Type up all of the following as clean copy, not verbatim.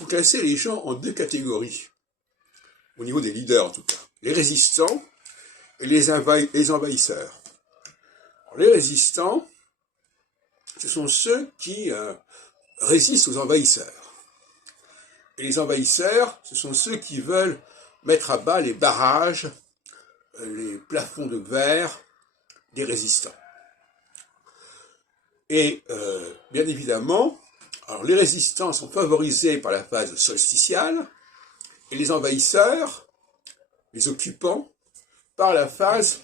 faut classer les gens en deux catégories, au niveau des leaders en tout cas. Les résistants et les envahisseurs. Alors, les résistants, ce sont ceux qui résistent aux envahisseurs. Et les envahisseurs, ce sont ceux qui veulent mettre à bas les barrages, les plafonds de verre des résistants. Et bien évidemment, alors les résistants sont favorisés par la phase solsticiale et les envahisseurs, les occupants, par la phase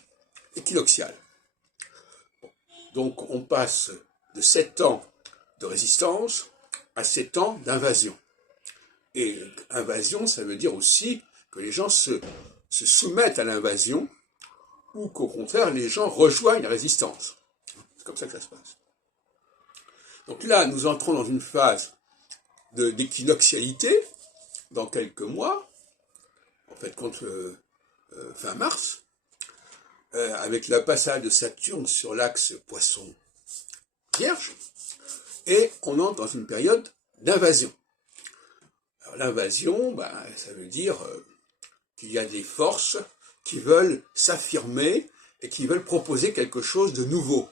équinoxiale. Donc on passe de 7 ans de résistance à 7 ans d'invasion. Et invasion, ça veut dire aussi que les gens se soumettent à l'invasion ou qu'au contraire, les gens rejoignent la résistance. C'est comme ça que ça se passe. Donc là, nous entrons dans une phase d'équinoxialité, dans quelques mois, en fait, contre fin mars, avec le passage de Saturne sur l'axe Poisson-Vierge, et on entre dans une période d'invasion. Alors l'invasion, ça veut dire qu'il y a des forces qui veulent s'affirmer et qui veulent proposer quelque chose de nouveau.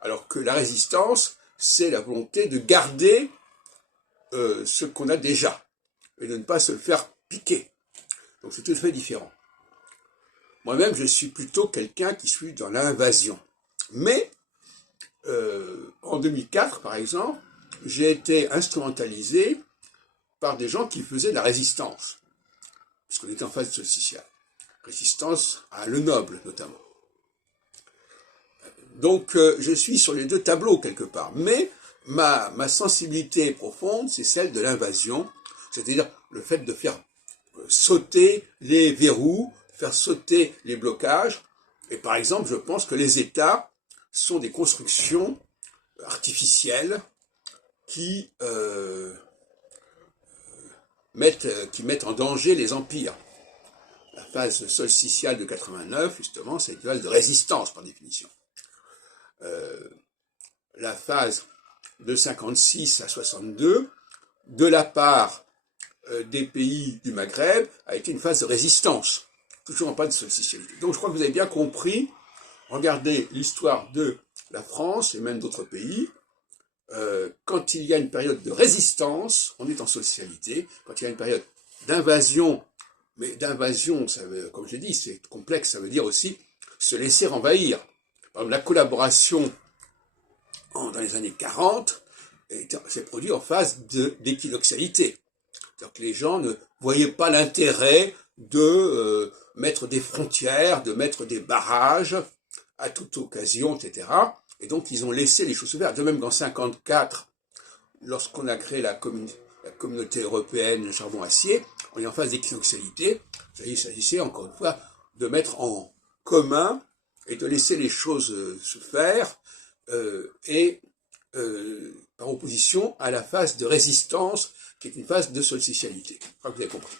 Alors que la résistance, c'est la volonté de garder ce qu'on a déjà, et de ne pas se le faire piquer. Donc c'est tout à fait différent. Moi-même, je suis plutôt quelqu'un qui suis dans l'invasion. Mais, en 2004, par exemple, j'ai été instrumentalisé par des gens qui faisaient de la résistance, puisqu'on était en phase solsticiale. Résistance à Le Noble, notamment. Donc, je suis sur les deux tableaux, quelque part. Mais, ma sensibilité profonde, c'est celle de l'invasion, c'est-à-dire le fait de faire sauter les verrous, faire sauter les blocages. Et par exemple, je pense que les États sont des constructions artificielles qui mettent en danger les empires. La phase solsticiale de 89, justement, c'est une phase de résistance, par définition. La phase de 56 à 62, de la part des pays du Maghreb, a été une phase de résistance, toujours en pas de solsticialité. Donc je crois que vous avez bien compris, regardez l'histoire de la France et même d'autres pays, quand il y a une période de résistance, on est en solsticialité, quand il y a une période d'invasion, mais d'invasion, comme je l'ai dit, c'est complexe, ça veut dire aussi se laisser envahir. Par exemple, la collaboration dans les années 40 s'est produite en phase d'équinoxialité. C'est-à-dire que les gens ne voyaient pas l'intérêt de mettre des frontières, de mettre des barrages à toute occasion, etc. Et donc ils ont laissé les choses se faire. De même qu'en 54, lorsqu'on a créé la communauté européenne de charbon-acier, on est en phase d'équinoxialité. Il s'agissait encore une fois de mettre en commun et de laisser les choses se faire, par opposition à la phase de résistance, qui est une phase de solsticialité. Je crois que vous avez compris.